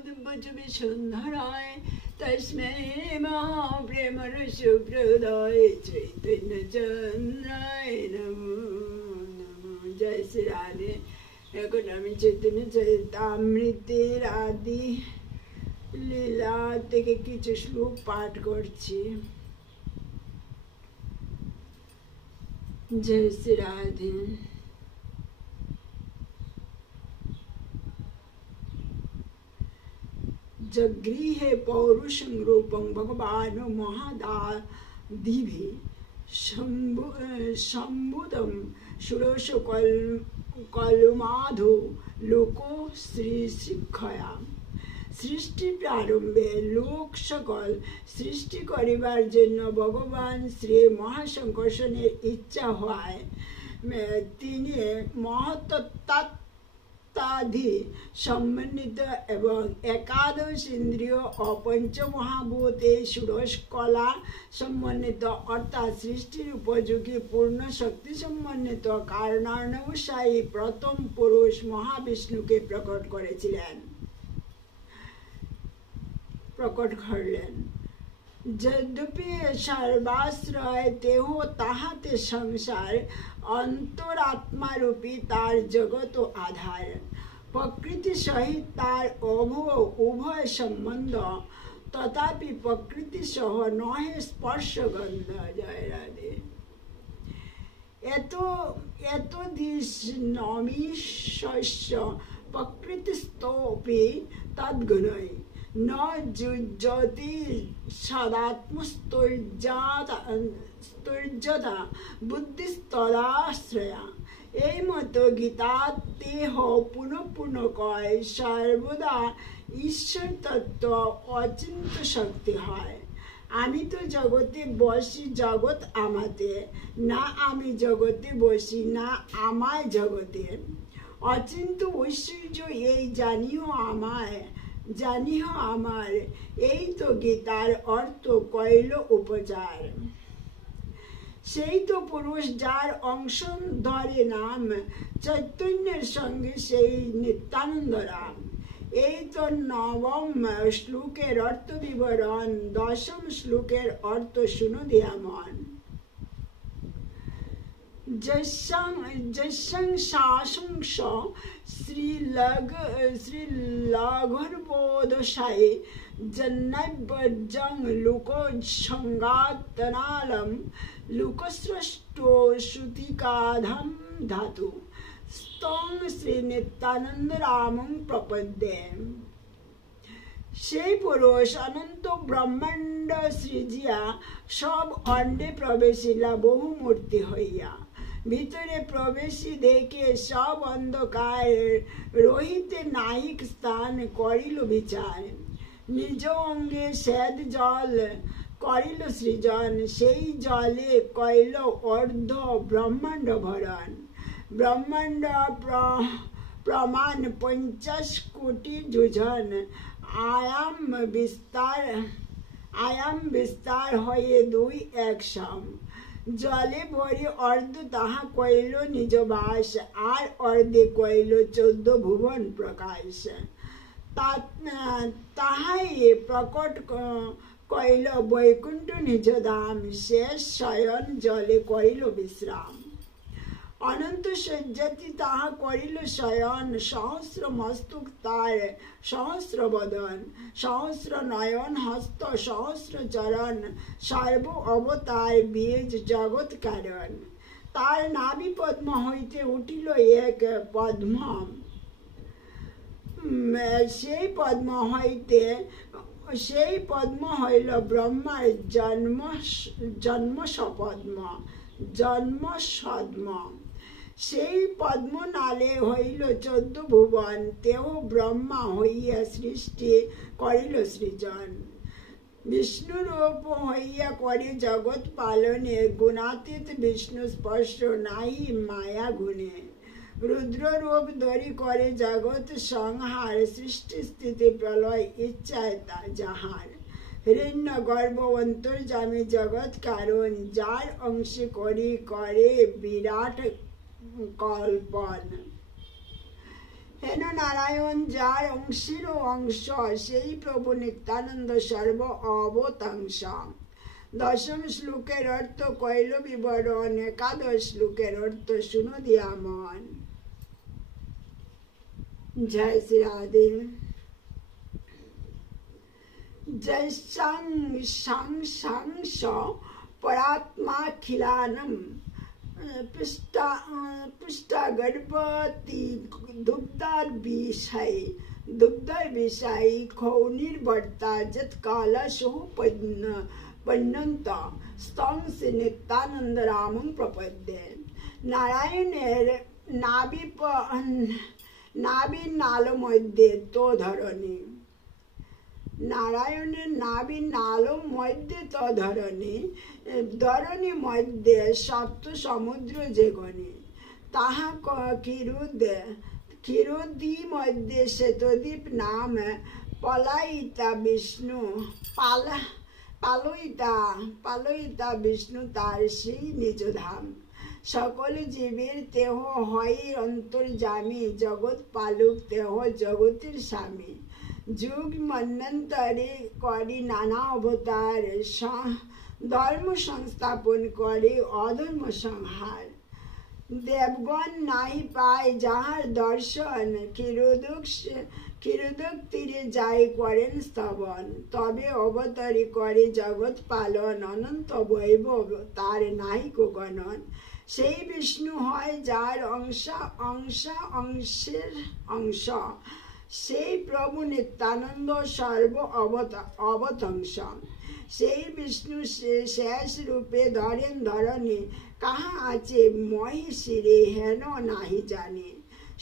सुंदराय तस्मै महाप्रेमरसप्रदाय चैतन्यचंद्राय नमो नमः। जय श्री राधे। এখন আমি চৈতন্য চরিতামৃতের আদি লীলা থেকে কিছু শ্লোক পাঠ করছি। जय श्री राधे। जगृहे पौरुषं रूपं भगवान् महादादिभिः सम्बुद्धं षोडश कल्माधो लोको श्रीशिक्षया। সৃষ্টি প্রারম্ভে লোক সকল সৃষ্টি করিবার জন্য ভগবান শ্রী মহাসংকর্ষণের ইচ্ছা হয়। তিনি মহত্ত্বাদি সমন্বিত এবং একাদশ ইন্দ্রিয় ও পঞ্চমহাভূত এই ষোড়শ কলা সমন্বিত অর্থাৎ সৃষ্টির উপযোগী পূর্ণ শক্তি সমন্বিত কারণানুসায়ী প্রথম পুরুষ মহাবিষ্ণুকে প্রকট করলেন। যদ্যপি সর্বাশ্রয় দেহ তাহাতে সংসার অন্তরাত্মারূপী তার জগৎ আধার। প্রকৃতি সহিত তার উভয় সম্বন্ধ, তথাপি প্রকৃতি সহ নহে স্পর্শগন্ধ। জয় রাধে। এত দিশ নমিষ্য প্রকৃতিস্তোপি তদ্গুণৈ ন যুজ্যতি সদাত্মস্তৈর্যতা বুদ্ধিস্তদাশ্রয়া। এই মতো গীতাতেহ পুনঃ পুনঃ কয় সর্বদা ঈশ্বর তত্ত্ব অচিন্ত শক্তি হয়। আমি তো জগতে বসি, জগৎ আমাতে, না আমি জগতে বসি, না আমায় জগতে। অচিন্ত ঐশ্বর্য এই জানিও আমার, এই তো গীতার অর্থ কইল উপচার। সেই তো পুরুষ যার অংশ ধরে নাম, চৈতন্যের সঙ্গে সেই নিত্যানন্দ রাম। এই তো নবম শ্লোকের অর্থ বিবরণ। দশম শ্লোকের অর্থ শুনো দিয়া মন। যস্যং শাসংস শ্রীলঘুর্বোধশায়ী জন্নৈবজ্যং লোকসংগাতনালম লোকস্রষ্টো শ্রুতিকাধম ধাতু স্তং শ্রী নিত্যানন্দ রামং প্রপদ্যে। সেই পুরুষ অনন্ত ব্রহ্মাণ্ড সৃজিয়া সব অণ্ডে প্রবেশিলা বহু মূর্তি হইয়া। ভিতরে প্রবেশী দেখে সব অন্ধকার রহিতে নাহিক স্থান করিল বিচার। নিজ অঙ্গে শ্বেত জল করিল সৃজন, সেই জলে কইল অর্ধ ব্রহ্মাণ্ড ভরণ। ব্রহ্মাণ্ড প্রমাণ 50 কোটি যোজন, আয়াম বিস্তার হয়ে 2 এক সম। জলে ভরি অর্ধ তাহা কইল নিজ বাস, আর অর্ধে কইল 14 ভুবন প্রকাশ। তাহাই প্রকট কইল বৈকুণ্ঠ নিজ ধাম, শেষ শয়ন জলে করিল বিশ্রাম। অনন্ত শয্যাতি তাহা করিল শয়ন, সহস্র মস্তক তার সহস্র বদন, সহস্র নয়ন হস্ত সহস্র চরণ, সর্ব অবতার বীজ জগৎ কারণ। তার নাভি পদ্ম হইতে উঠিল এক পদ্ম, সেই পদ্ম হইল ব্রহ্মার জন্ম সপদ্ম, জন্ম সদ্ম। সেই পদ্ম নালে হইল 14 ভুবন, তেহ ব্রহ্মা হইয়া সৃষ্টি করিল সৃজন। বিষ্ণুরূপ হইয়া করে জগৎ পালনে, গুণাতীত বিষ্ণু স্পর্শ নাহি মায়া গুণে। রুদ্র রূপ ধরি করে জগৎ সংহার, সৃষ্টি স্থিতি প্রলয় ইচ্ছায় যাহার। হিরণ্য গর্ভ অন্তর্যামী জগৎ কারণ, যার অংশে করে বিরাট কল্পন। হেন নারায়ণ যার অংশেরও অংশ, সেই প্রভু নিত্যানন্দ সর্ব অবতাংশ। দশম শ্লোকের অর্থ কইল বিবরণ, একাদশ শ্লোকের অর্থ শুনো দিয়া মন। জয় শ্রী রাধে। জয় সং সং সং স পরাত্মাখিলানম পুষ্টা গর্ভবতী দুগ্ধার বিষয় খৌনির্বর্তা যৎকাল পন্যন্ত স্তং শ্রী নিত্যানন্দ রামং প্রপদ্যে। নারায়ণের নাভির নালো মধ্যে তো ধরণী, নারায়ণের নাভির নালো মধ্যে তো ধরণী, ধরণী মধ্যে সপ্ত সমুদ্র যে গণে, তাহা ক্ষীরোদ্দি মধ্যে শ্বেতদ্বীপ নাম পলায়িতা বিষ্ণু, পালয়িতা বিষ্ণু তার সেই নিজ ধাম। সকল জীবের তেহ হয় অন্তর্যামী, জগৎ পালক তেহ জগতের স্বামী। যুগ মন্বন্তরে করি নানা অবতার, ধর্ম সংস্থাপন করে অধর্ম সংহার। দেবগণ নাই পায় যাহার দর্শন, ক্ষীরোদক তীরে যায় করেন স্তবন। তবে অবতারি করে জগৎ পালন, অনন্ত বৈভব তার নাহিক গণন। সেই বিষ্ণু হয় যার অংশের অংশ, সেই প্রভু নিত্যানন্দ সর্ব অবতংশ। সেই বিষ্ণু শেষ রূপে ধরেন ধরণী, কাহা আছে মহিষিরে হেন নাহি জানে।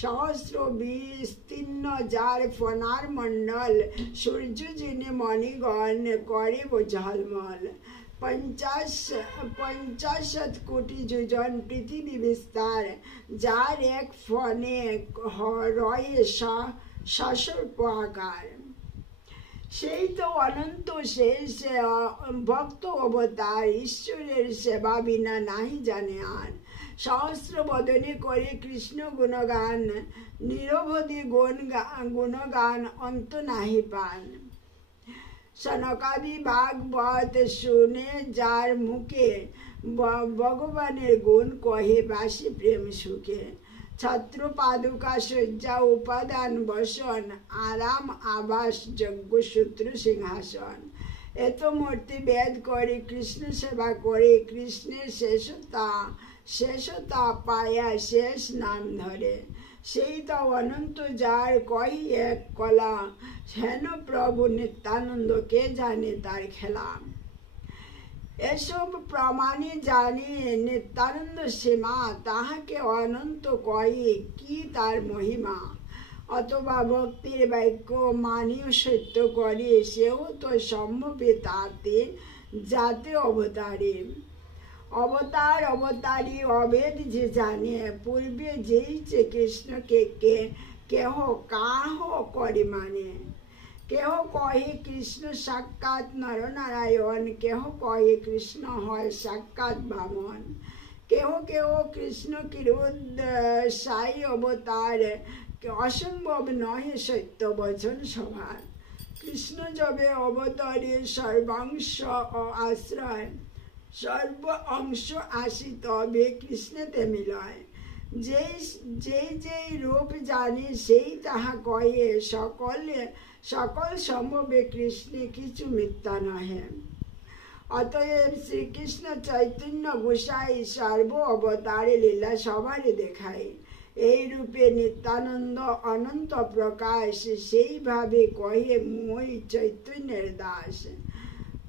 সহস্র বিস্তীর্ণ যার ফনার মণ্ডল, সূর্য যিনি মণিগণ করে ঝলমল। ৫০ কোটি যোজন পৃথিবী বিস্তার, যার এক ফনে রয়ে সসর্প আকার। সেই তো অনন্ত শেষ ভক্ত অবতার, ঈশ্বরের সেবা বিনা নাহি জানে আর। সহস্র বদনে করে কৃষ্ণ গুণগান, নিরবধি গুণগান অন্ত নাহি পান। সনকাদি ভাগবত শুনে যার মুখে, ভগবানের গুণ কহে বাসি প্রেম সুখে। ছত্র পাদুকা শয্যা উপাদান বসন, আরাম আবাস যজ্ঞ সূত্র সিংহাসন। এত মূর্তি বেদ করে কৃষ্ণ সেবা করে, কৃষ্ণের শেষতা পায়া শেষ নাম ধরে। সেই তো অনন্ত যার কহি এক কলা, হেন প্রভু নিত্যানন্দ কে জানে তার খেলা। এসব প্রমাণে জানি নিত্যানন্দ সীমা, তাহাকে অনন্ত কহি কি তার মহিমা। অথবা ভক্তির বাক্য মানিও সত্য করে, সেও তো সম্ভবে তাতে যাতে অবতারে। অবতারী অভেদ যে জানে, পূর্বে যেইছে কৃষ্ণকে কেহ কাহ করে মানে। কেহ কহে কৃষ্ণ সাক্ষাৎ নরনারায়ণ, কেহ কহে কৃষ্ণ হয় সাক্ষাৎ বামন। কেহ কৃষ্ণ সাই অবতার, অসম্ভব নহে সত্য বচন সভার। কৃষ্ণ যবে অবতারে সর্বাংশ আশ্রয়, সর্ব অংশ আসি তবে কৃষ্ণতে মিলয়। যেই রূপ জানি সেই তাহা কয়ে, সকল সম্ভবে কৃষ্ণে কিছু মিথ্যা নহে। অতএব শ্রীকৃষ্ণ চৈতন্য গোসাই সর্ব অবতারে লীলা সবারে দেখায়। এই রূপে নিত্যানন্দ অনন্ত প্রকাশ, সেইভাবে কহে মই চৈতন্যের দাস।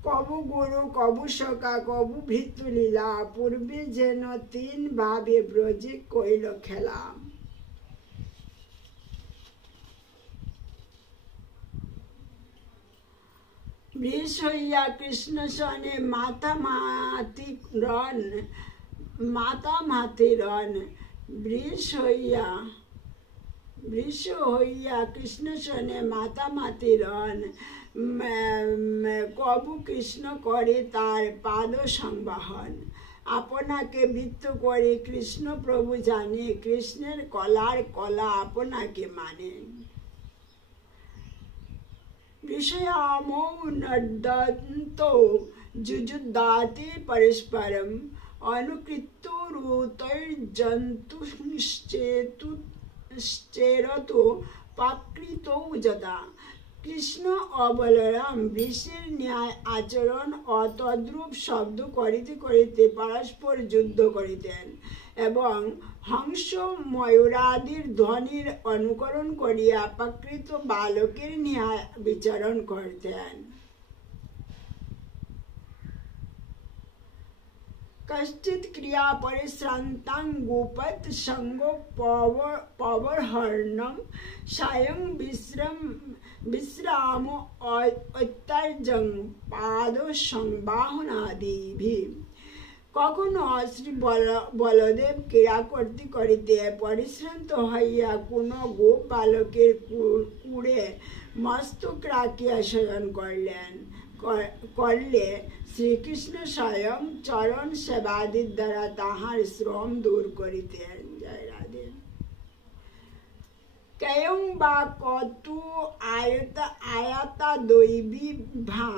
কবু গুরু কবু সখা কবু ভৃত্য লীলা, পূর্বে যেন ৩ ভাবে ব্রজে কইল খেলা। বৃষ হইয়া কৃষ্ণ সনে মাতামাতি রণ, বৃষ হইয়া কৃষ্ণ সনে মাতামাতি রণ। কবু কৃষ্ণ করে তার পাদ সংবাহন। আপনাকে মৃত্যু করে কৃষ্ণ প্রভু জানে, কৃষ্ণের কলার কলা আপনাকে মানে। বিষয়ামৌনদ্দন্তো যুযুদাতে পরস্পরম অনুকৃত্যরুতৈর্জন্তুশ্চেরতো পাকৃতৌ যদা। কৃষ্ণ ও বলরাম বৃষের ন্যায় আচরণ ও তদ্রূপ শব্দ করিতে করিতে পরস্পর যুদ্ধ করিতেন এবং হংস ময়ূরাদির ধ্বনির অনুকরণ করিয়া প্রাকৃত বালকের ন্যায় বিচরণ করতেন। कश्चित् क्रिया परिश्रान्तां गोपत संगो पवर्हरणं सायं विश्रामो अत्यर्जं पाद संबाहनादिभिः। কখনো শ্রী বলদেব ক্রীড়া করতে করিতে পরিশ্রান্ত হইয়া কোন গোপ বালকের কুড়ে মস্তক রাখিয়া শয়ন করলে শ্রীকৃষ্ণ স্বয়ং চরণ সেবাদির দ্বারা তাহার শ্রম দূর করিতেন। জয় রাধে। কেয়ং বা কতু আয়তা দৈবী ভা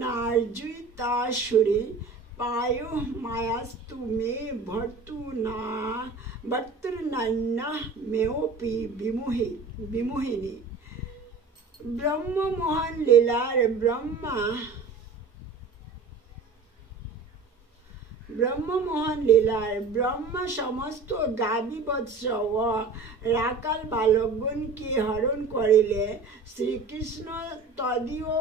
নার্জুতাসুরে পায়ু মায়াস্তু মে ভর্তুর্নান্না মেওপি বিমোহিনী। ব্রহ্মমোহন লীলার ব্রহ্মা সমস্ত গাভী বৎস ও রাকাল বালকগণকে হরণ করিলে শ্রীকৃষ্ণ তদীয়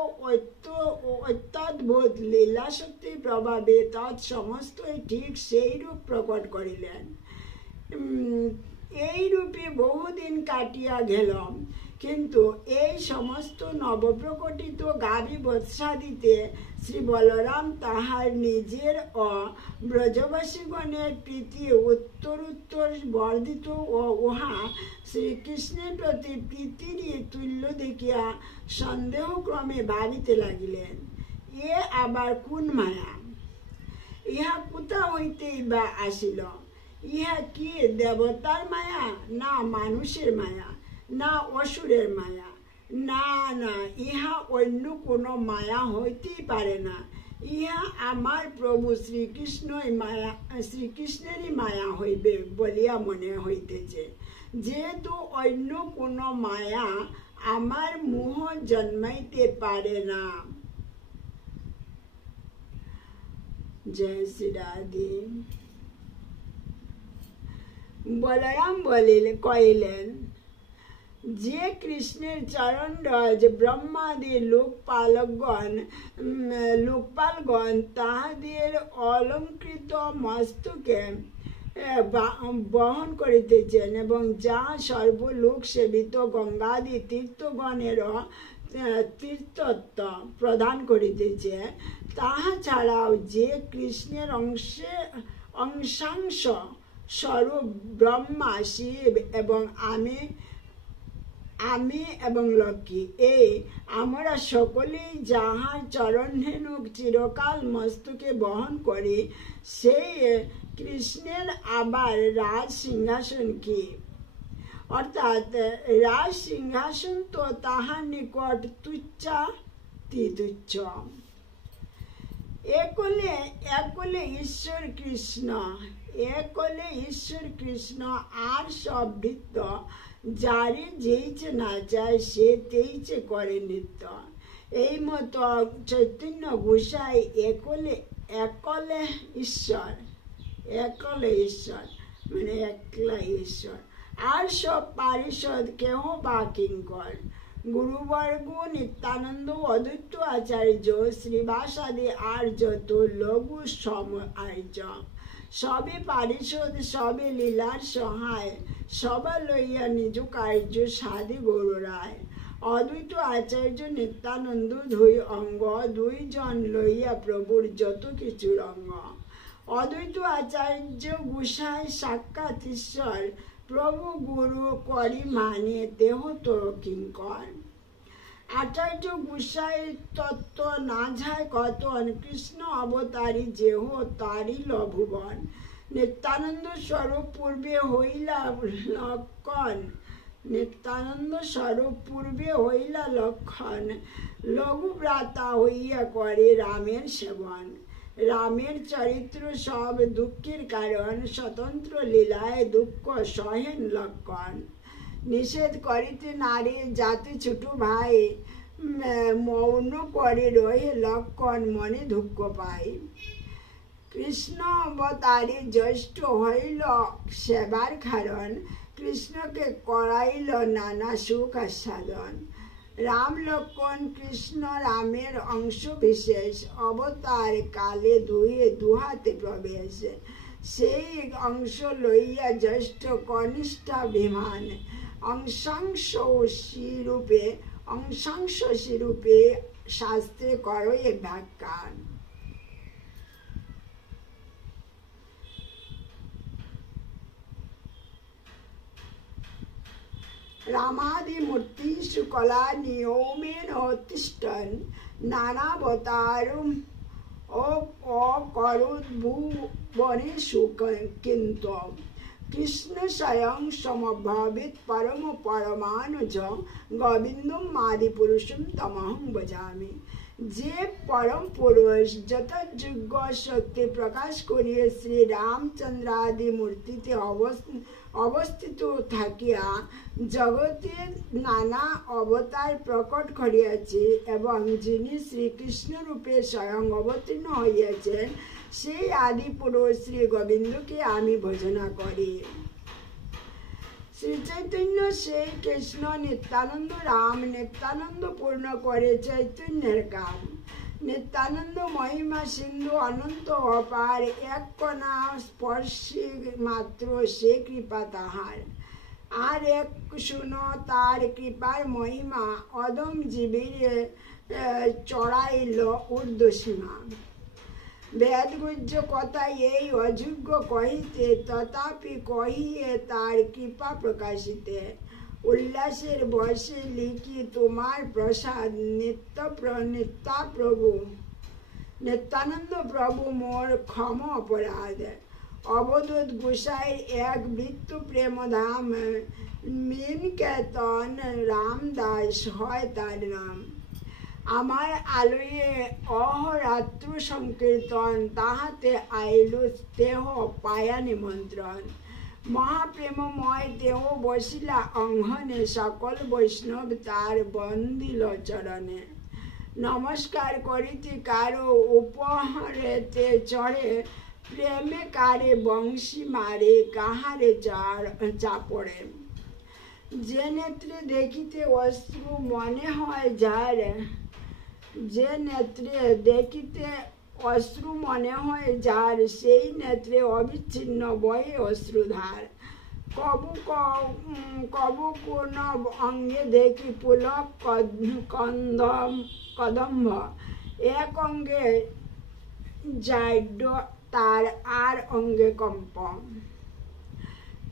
অত্যদ্ভুত লীলাশক্তির প্রভাবে তৎ সমস্তই ঠিক সেই রূপ প্রকট করিলেন। এই রূপে বহুদিন কাটিয়া গেল, কিন্তু এই সমস্ত নবপ্রকটিত গাভী বৎসাদিতে শ্রী বলরাম তাহার নিজের ও ব্রজবাসীগণের প্রীতি উত্তরোত্তর বর্ধিত ও উহা শ্রীকৃষ্ণের প্রতি প্রীতির তুল্য দেখিয়া সন্দেহক্রমে ভাবিতে লাগিলেন, এ আবার কোন মায়া? ইহা কোথা হইতেই বা আসিল? ইহা কি দেবতার মায়া, না মানুষের মায়া, না অসুরের মায়া? না না, ইহা অন্য কোনো মায়া হইতেই পারে না। ইহা আমার প্রভু শ্রীকৃষ্ণেরই মায়া হইবে বলিয়া মনে হইতেছে, যেহেতু অন্য কোনো মায়া আমার মোহ জন্মাইতে পারে না। জয় শ্রী রাধে। বলরাম কহিলেন, যে কৃষ্ণের চরণ রজ ব্রহ্মাদি লোকপালগণ তাহাদের অলঙ্কৃত মস্তকে বহন করিতেছেন এবং যাহা সর্বলোক সেবিত গঙ্গাদি তীর্থগণেরও তীর্থত্ব প্রদান করিতেছে, তাহা ছাড়াও যে কৃষ্ণের অংশাংশ স্বরূপ ব্রহ্মা, শিব এবং আমি এবং লক্ষ্মী, এই আমরা সকলেই যাহার চরণধেনুক চিরকাল মস্তকে বহন করি, সেই কৃষ্ণের আবার রাজ সিংহাসন কি? অর্থাৎ রাজ সিংহাসন তো তাহার নিকট তুচ্ছ। একলে ঈশ্বর কৃষ্ণ আর সব ভৃত্য, যারে যেইছে না চায় সে তেইছে করে নৃত্য। এই মতো চৈতন্য গোসাই একলে ঈশ্বর মানে একলা ঈশ্বর, আর সব পারিষদ কেহ বা কিঙ্কর। গুরুবর্গ নিত্যানন্দ অদ্বৈত আচার্য শ্রীবাসাদি আর যত লঘু সম আর্য, সবে পারিষদ, সবে লীলার সহায়, সবা লইয়া নিজ কার্য সাধে গৌরায়। অদ্বৈত আচার্য নিত্যানন্দ দুই অঙ্গ, দুইজন লইয়া প্রভুর যত কিছু রঙ্গ। অদ্বৈত আচার্য গোসাই সাক্ষাৎ ঈশ্বর, প্রভু গুরু করি মানে দেহ তোর কিঙ্কর। আচার্য গোসাই তত্ত্ব না যায় কতন, কৃষ্ণ অবতারী যেহ তারই লভুবন। নিত্যানন্দ স্বরূপ পূর্বে হইলা লক্ষণ, নিত্যানন্দ স্বরূপ পূর্বে হইলা লক্ষণ, লঘু ভ্রাতা হইয়া করে রামের সেবন। রামের চরিত্র সব দুঃখের কারণ, স্বতন্ত্র লীলায় দুঃখ সহেন লক্ষণ। নিষেধ করিতে নারে জাতি ছোট ভাই, মৌন পরে রয়ে লক্ষণ মনে দুঃখ পায়। কৃষ্ণ অবতারে জ্যেষ্ঠ হইল সেবার কারণ, কৃষ্ণকে করাইল নানা সুখ আস্বাদন। রাম লক্ষণ কৃষ্ণ রামের অংশ বিশেষ, অবতার কালে দুহাতে প্রবেশ। সেই অংশ লইয়া জ্যেষ্ঠ কনিষ্ঠাভিমান, অংশাংশ শিরূপে শাস্ত্রে করয়ে ব্যাখ্যান। রামাদি মূর্তি শুকলা নিয়মেন তিষ্ঠন, নানাবতারম অকরুদ্ভুবনেষু কিন্তু। কৃষ্ণ স্বয়ং সমভাবিত পরম পরমানুজ, গোবিন্দম আদি পুরুষম তমহং ভজামি। যে পরম পুরুষ যথাযোগ্য শক্তি প্রকাশ করিয়ে শ্রী রামচন্দ্রাদি মূর্তিতে অবস্থিত থাকিয়া জগতের নানা অবতার প্রকট করিয়াছে এবং যিনি শ্রীকৃষ্ণ রূপে স্বয়ং অবতীর্ণ হইয়াছেন, সেই আদি পুরুষ শ্রী গোবিন্দকে আমি ভজনা করি। শ্রী চৈতন্য সেই কৃষ্ণ, নিত্যানন্দ রাম, নিত্যানন্দ পূর্ণ করে চৈতন্যের কাম। নিত্যানন্দ মহিমা সিন্ধু অনন্ত অপার, এক কণা স্পর্শী মাত্র সে কৃপা তাহার। আর এক শুনো তার কৃপার মহিমা, অদম জীবের চড়াইল ঊর্ধ্বসীমা। বেদগুজ্জ কথা এই অযোগ্য কহিতে, তথাপি কহিয়ে তার কৃপা প্রকাশিতে। উল্লাসের বসে লিখি তোমার প্রসাদ, নিত্যা প্রভু নিত্যানন্দ প্রভু মোর ক্ষম অপরাধ। অবধূত গোসাইর এক বৃত্ত প্রেম ধাম, মিন কেতন রামদাস হয় তার নাম। আমার আলোয়ে অহরাত্র সংকীর্তন, তাহাতে আইল দেহ পায়া নিমন্ত্রণ। মহাপ্রেমময় দেহ বসিলা অঙ্গনে, সকল বৈষ্ণব তার বন্দিল চরণে। নমস্কার করিতে কারো উপহারেতে চড়ে, প্রেমে কারে বংশী মারে কাহারে চাপড়ে। যে নেত্রে দেখিতে অশ্রু মনে হয় যার, যে নেত্রে দেখিতে অশ্রু মনে হয় যার, সেই নেত্রে অবিচ্ছিন্ন বহে অশ্রুধার। কবু কোন অঙ্গে দেখি পুলক কদম্ব, এক অঙ্গে জাড্য তার আর অঙ্গে কম্প।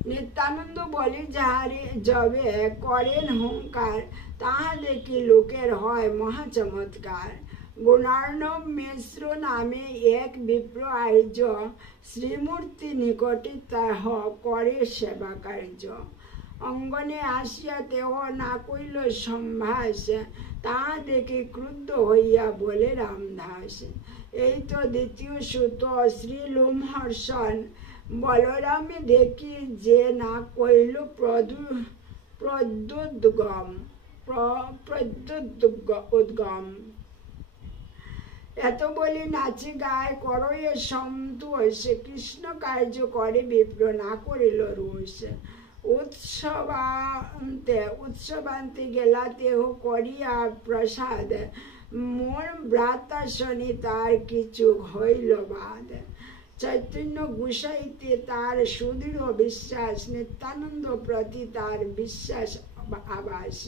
নিত্যানন্দ বলি যাহারে যবে করেন হুঙ্কার, তাহা দেখি লোকের হয় মহা চমৎকার। গুণার্ণব মিশ্র নামে এক বিপ্র আর্য, শ্রীমূর্তি নিকটে তাহ করে সেবা কার্য। অঙ্গনে আসিয়া দেহ না কইল সম্ভাস, তাহা দেখি ক্রুদ্ধ হইয়া বলে রামদাস। এই তো দ্বিতীয় সুত শ্রী লোমহর্ষণ, বলরামে দেখি যে না কইল উদ্গম। এত বলি নাচে গায়ে করয়ে সন্তোষ, কৃষ্ণ কার্য করে বিপ্র না করিল রোষ। উৎসবান্তে গেলা দেহ করিয়া প্রসাদ, মোর ভ্রাতা শনি তার কিছু হইল বাদ। চৈতন্য গোসাইতে তার সুদৃঢ় বিশ্বাস, নিত্যানন্দ প্রতি তার বিশ্বাস আবাস।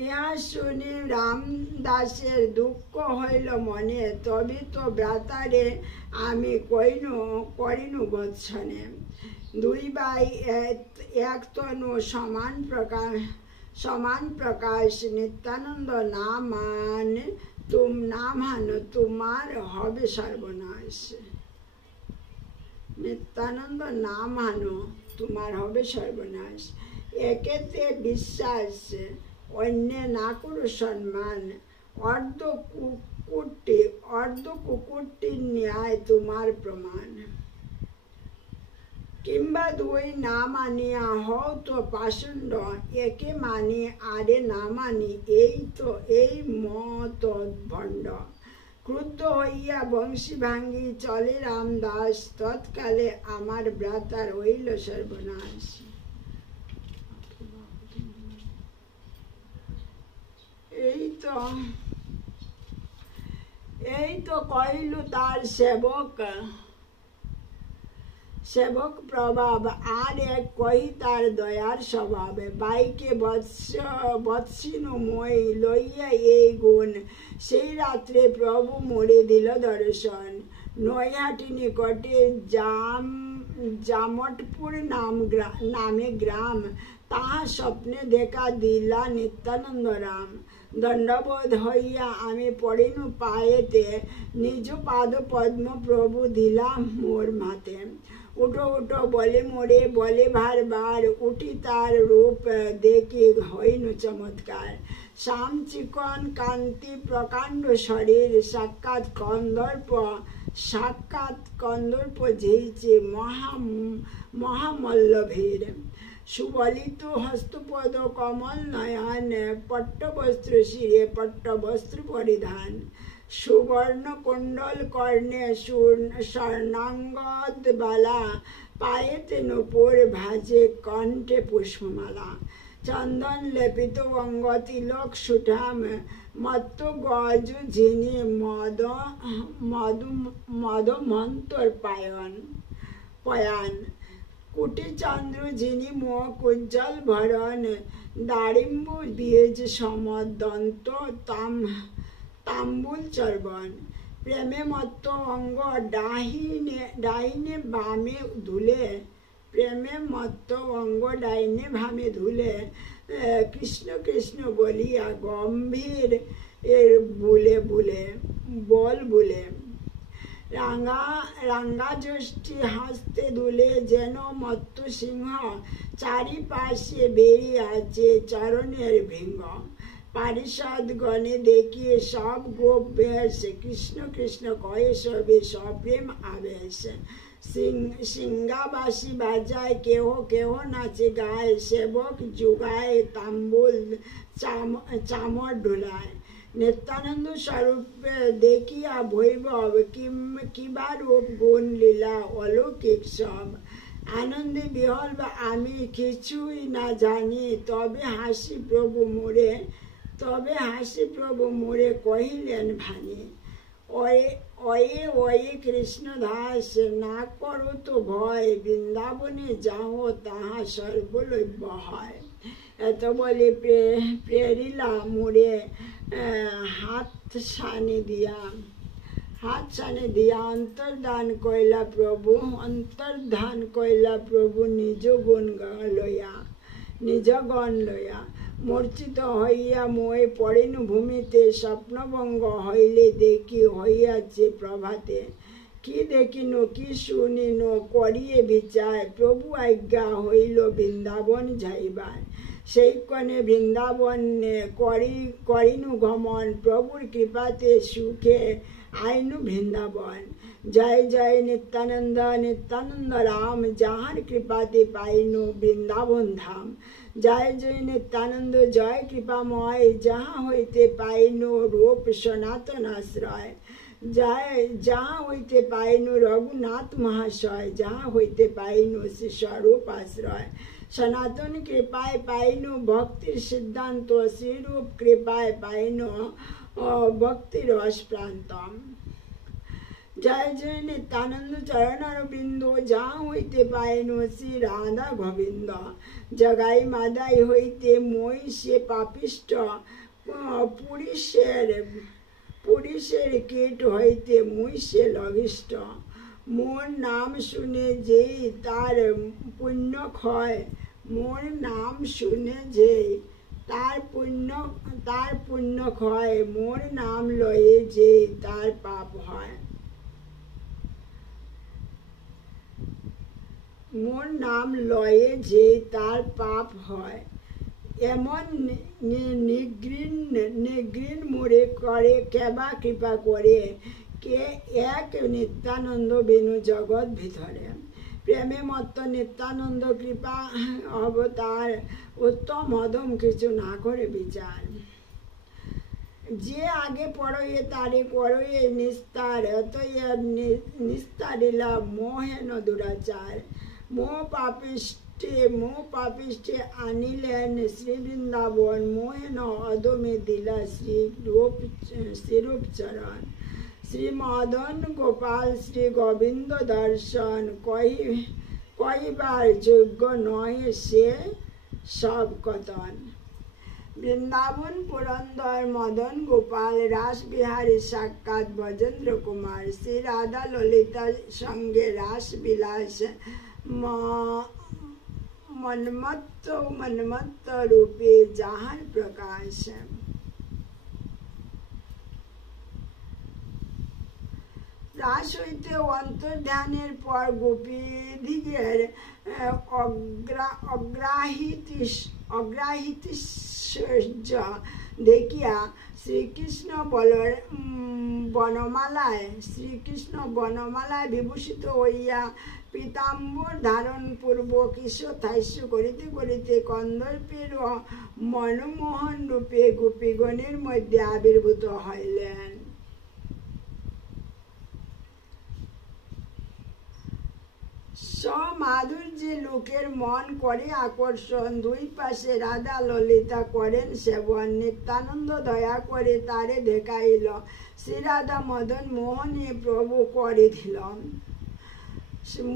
ইহা শুনে রামদাসের দুঃখ হইল মনে, তবে তো ভ্রাতারে আমি করিনু বৎসনে। দুই ভাই এক তনু समान प्रकाश नित्यानंद नाम आने तुम नाम हानो तुम्हार हबे सर्वनाश। नित्यानंद नाम हानो तुम्हार हबे सर्वनाश। एकेते विश्वास अन्य ना करो सम्मान अर्ध कुकुटी न्याय तुम्हार प्रमाण। किंबा दुई ना मानिया हो तो पाषंड एके मानी आरे ना मानी এই মত ভণ্ড। ক্রুদ্ধ হইয়া বংশী ভাঙ্গি চলে রামদাস তৎকালে আমার ভ্রাতার হইল সর্বনাশ। এই তো কইল তার সেবক প্রভাব আর এক কহি তার দয়ার স্বভাব। বাইকে বৎসিন মই লইয়া এই গুণ সেই রাত্রে প্রভু মোরে দিল দর্শন। নৈহাটি নিকটে জামটপুর নামে গ্রাম তাহা স্বপ্নে দেখা দিলা নিত্যানন্দ রাম। দণ্ডবোধ হইয়া আমি পড়িনু পায়েতে নিজ পাদ পদ্ম প্রভু দিলাম মোর মাতে। উঠো উঠো বলে মোরে বলে বারবার উঠি তার রূপ দেখি হইনু চমৎকার। শ্যাম চিকন কান্তি প্রকাণ্ড শরীর সাক্ষাৎ কন্দর্প ঝেইছে মহামল্লভীর। সুবলিত হস্তপদ কমল নয়ন পট্টবস্ত্র শিরে পট্টবস্ত্র পরিধান। সুবর্ণ কুণ্ডল কর্ণে স্বর্ণাঙ্গদ বালা পায়েতে নূপুর ভাজে কণ্ঠে পুষ্পমালা। চন্দন লেপিত অঙ্গ তিলক সুঠাম মত্ত গজ ঝিনি মদমন্তর পয়ান। কুটি চন্দ্র যিনি মুখ উজ্জ্বল ভরণ দাড়িম্ব বীজ সমদন্ত তাম্বুল চর্বণ। প্রেমে মত্ত অঙ্গ ডাইনে বামে ধুলে প্রেমে মত্ত অঙ্গ ডাইনে ভামে ধুলে কৃষ্ণ কৃষ্ণ বলিয়া গম্ভীর এর বুলে বুলে। রাঙ্গা জ্যোষ্ঠী হাসতে দুলে যেন মত্ত সিংহ চারিপাশে বেরিয়ে আছে চরণের ভৃঙ্গ। পারিষদ গণে দেখিয়ে সব গোপ বেশ কৃষ্ণ কৃষ্ণ কয়ে সবে সপ্রেম আবেশ। সিংহাবাসী বাজায় কেহ কেহ নাচে গায় সেবক যুগায় তাম্বুল চামর ঢুলায়। নিত্যানন্দ স্বরূপ দেখিয়া বৈভব কিবা রূপ গুণ লীলা অলৌকিক সব। আনন্দে বিহল আমি কিছুই না জানি তবে হাসি প্রভু মোরে কহিলেন ভানি। ওয়ে কৃষ্ণ দাস না করো তো ভয় বৃন্দাবনে যাও তাহা সর্বলভ্য হয়। এত বলে প্রেরিলা মোরে হাত সানি দিয়া অন্তর্ধান কইলা প্রভু নিজ গুণ লইয়া। মূর্ছিত হইয়া মই পড়িনু ভূমিতে স্বপ্নভঙ্গ হইলে দেখি হইয়াছে প্রভাতে। কি দেখিনু কি শুনিনু করিয়ে বিচার প্রভু আজ্ঞা হইল বৃন্দাবন যাইবার। সেই ক্ষণে বৃন্দাবনে করিনু গমন প্রভুর কৃপাতে সুখে আইনু বৃন্দাবন। জয় জয় নিত্যানন্দ নিত্যানন্দ রাম যাহার কৃপাতে পাইনু বৃন্দাবন ধাম। জয় জয় নিত্যানন্দ জয় কৃপাময় যাহা হইতে পাইনু রূপ সনাতন আশ্রয়। যাহা হইতে পাইনু রঘুনাথ মহাশয় যাহা হইতে পাইনু শ্রী স্বরূপ আশ্রয়। সনাতন কৃপায় পাইনু ভক্তির সিদ্ধান্ত শ্রীরূপ কৃপায় পাইনু ভক্তির রসপ্রান্তম। জয় জয় নিত্যানন্দ চরণারবিন্দ যাহা হইতে পাইনু শ্রী রাধা গোবিন্দ। জগাই মাদাই হইতে মই সে পাপিষ্ট পুরুষের কীট হইতে মুই সে লঘিষ্ঠ। মোর নাম শুনে যেই তার পুণ্য ক্ষয় মোর নাম শুনে যেই তার পুণ্য ক্ষয়, মোর নাম লয়ে যে তার পাপ হয়। মোর নাম লয়ে যে তার পাপ হয়, এমন নিগৃণ মোরে করে কেবা কৃপা করে, কে এক নিত্যানন্দ বিনু জগৎ ভিতরে। প্রেমে মত্ত নিত্যানন্দ কৃপা অবতার, উত্তম অধম কিছু না করে বিচার। যে আগে পড়য়ে তারে করয়ে নিস্তার, অতএব নিস্তারিলা মোহেন দুরাচার। মোহ পাপিষ্ঠে আনিলেন শ্রী বৃন্দাবন, মোহেন অদমে দিলা শ্রীরূপ চরণ। শ্রী মদন গোপাল শ্রী গোবিন্দ দর্শন, কহিবার যোগ্য নহে সে সব কথন। বৃন্দাবন পুরন্দর মদন গোপাল, রাস বিহারী সাক্ষাৎ ব্রজেন্দ্র কুমার। শ্রী রাধা ললিতা সঙ্গে রাস বিলাস, মন্মত্ত রূপে যাহার প্রকাশ। রাস হইতে অন্তর্ধানের পর গোপীদিগের অগ্রাহিতিশয্য দেখিয়া শ্রীকৃষ্ণ বনমালায় বিভূষিত হইয়া পীতাম্বর ধারণ পূর্বক ঈশথাস্য করিতে করিতে কন্দর্পের মনমোহন রূপে গোপীগণের মধ্যে আবির্ভূত হইলেন। মাধুর্যে লোকের মন করে আকর্ষণ, দুই পাশে রাধা ললিতা করেন সেবন। নিত্যানন্দ দয়া করে তারে দেখাইল, শ্রী রাধা মদন মোহনে প্রভু করে দিল।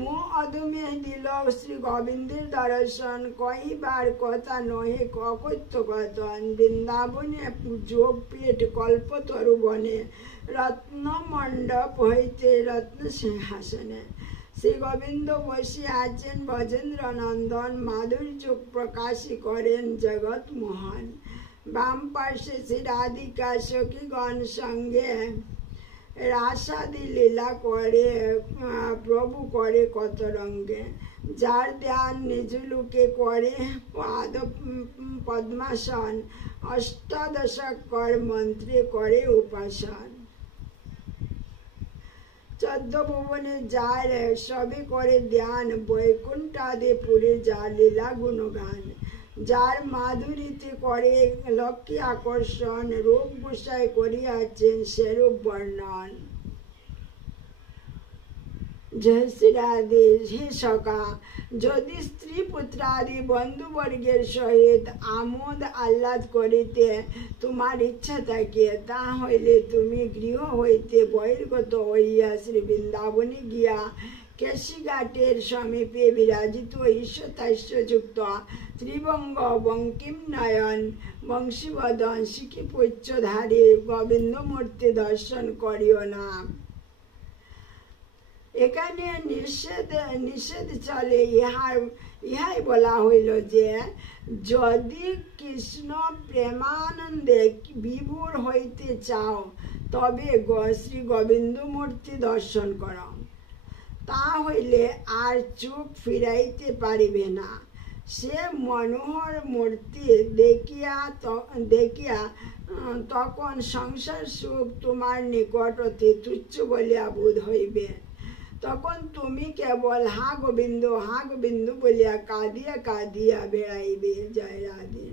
মোহ অদমে দিল শ্রী গোবিন্দের দর্শন, কহিবার কথা নহে অকথ্য কথন। বৃন্দাবনে যোগ পেট কল্পতরু বনে, রত্ন মণ্ডপ হইতে রত্ন সিংহাসনে। শ্রী গোবিন্দ বসে আছেন ব্রজেন্দ্র নন্দন, মাধুর্য প্রকাশী করেন জগৎ মোহন। বাম পার্শ্বে শ্রী রাধিকা সখীগণ সঙ্গে রাসাদি লীলা করে প্রভু করে কত রঙ্গে। যার ধ্যান নিজলুকে করে পাদ পদ্মাসন, অষ্টাদশাক্ষর মন্ত্রে করে উপাসন। 14 ভুবনে যার সবে করে ধ্যান, বৈকুণ্ঠাদি পুরে যার লীলা গুণগান। যার মাধুরীতে করে লক্ষ্মী আকর্ষণ, রূপ গোসাই করিয়াছেন সেরূপ বর্ণন। জয় শ্রী রাধে। হে সখা, যদি স্ত্রী পুত্রাদি বন্ধুবর্গের সহিত আমোদ আহ্লাদ করিতে তোমার ইচ্ছা থাকে, তা হইলে তুমি গৃহ হইতে বহির্গত হইয়া শ্রী বৃন্দাবনে গিয়া কেশিঘাটের সমীপে বিরাজিত ঈশতাস্যযুক্ত ত্রিবঙ্গ বঙ্কিম নয়ন বংশীবদন শিখিপুচ্ছধারী গোবিন্দমূর্তি দর্শন করিও না। এখানে নিষেধ চলে। ইহাই বলা হইল যে, যদি কৃষ্ণ প্রেমানন্দে বিভোর হইতে চাও, তবে শ্রী গোবিন্দ মূর্তি দর্শন কর, তা হইলে আর চোখ ফিরাইতে পারিবে না। সে মনোহর মূর্তি দেখিয়া তখন সংসার সুখ তোমার নিকট অতি তুচ্ছ বলিয়া বোধ হইবে। তখন তুমি কেবল হা গোবিন্দ বলিয়া কাঁদিয়া কাঁদিয়া বেড়াইবে। জয় রাধে।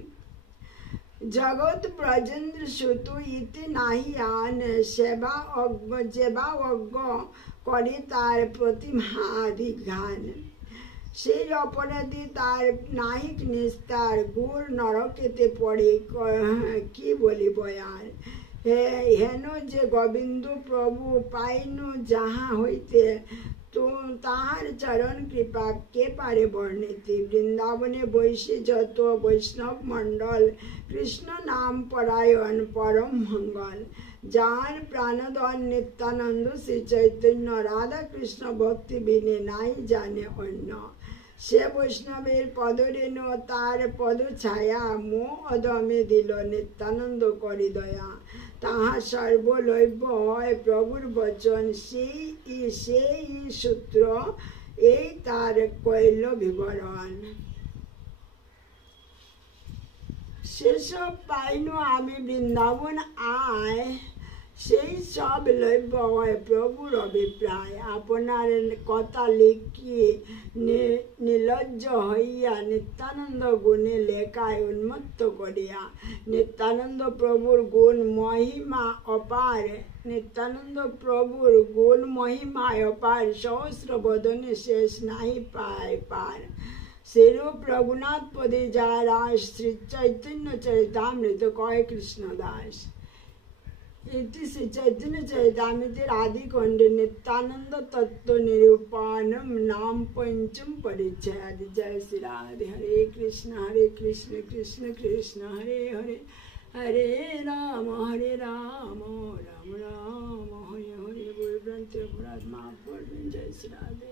জগৎ ব্রজেন্দ্র সুত ইতি নাহি আন, সেবা অজ্ঞ করে তার প্রতিমা আদি গান। সেই অপরাধী তার নাহিক নিস্তার, গুর নরকেতে পড়ে কি বলিব আর। হেন যে গোবিন্দ প্রভু পাইনু যাহা হইতে, তাহার চরণ কৃপা কে পারে বর্ণিতে। বৃন্দাবনে বৈশী যত বৈষ্ণব মণ্ডল, কৃষ্ণ নাম পরায়ণ পরম মঙ্গল। যার প্রাণধন নিত্যানন্দ শ্রী চৈতন্য, রাধা কৃষ্ণ ভক্তি বিনে নাই জানে অন্য। সে বৈষ্ণবের পদরেণু তার পদ ছায়া মো অদমে দিল নিত্যানন্দ করি দয়া। তাহা সর্বলভ্য হয় প্রভুর বচন, সেই সূত্র এই তার কইল বিবরণ। সেসব পাইনু আমি বৃন্দাবন আয়, সেই সব লভ্য হয় প্রভুর অভিপ্রায়। আপনার কথা লিখি নিলজ্জ হইয়া নিত্যানন্দ গুণে লেখায় উন্মত্ত করিয়া। নিত্যানন্দ প্রভুর গুণ মহিমা অপার, নিত্যানন্দ প্রভুর গুণ মহিমায় অপার, সহস্র বদনে শেষ নাহি পায় পার। সেরূপ রঘুনাথ পদে যা রাস, শ্রী চৈতন্য চরিতামৃত কয় কৃষ্ণ দাস। এটি শ্রী চৈতন্য চরিতামৃতের আদি খণ্ডে নিত্যানন্দ তত্ত্ব নিরূপণম নাম পঞ্চম পরিচ্ছেদ। জয় শ্রী রাধে। হরে কৃষ্ণ কৃষ্ণ কৃষ্ণ হরে হরে, হরে রাম রাম রাম হরে হরে। বৈব্রান্ত অপরাধ মাফ করবেন। জয় শ্রী রাধে।